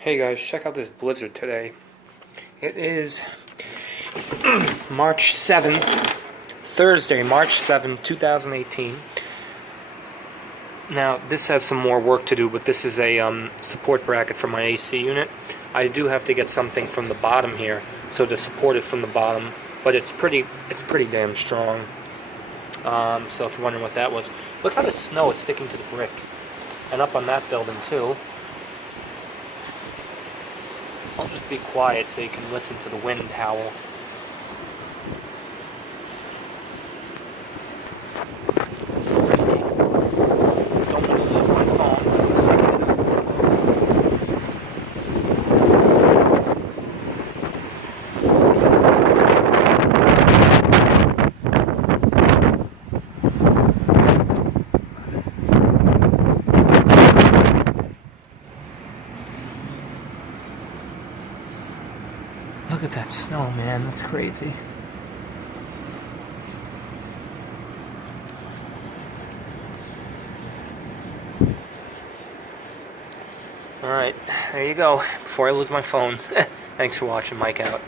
Hey guys, check out this blizzard today. It is March 7th, Thursday, March 7th, 2018. Now, this has some more work to do, but this is a support bracket for my AC unit. I do have to get something from the bottom here, so to support it from the bottom, but it's pretty damn strong. So if you're wondering what that was, look how the snow is sticking to the brick. And up on that building too. I'll just be quiet so you can listen to the wind howl. This is risky. Don't want to use my phone because it's stuck in there. Look at that snow, man. That's crazy. Alright, there you go. Before I lose my phone. Thanks for watching. Mike out.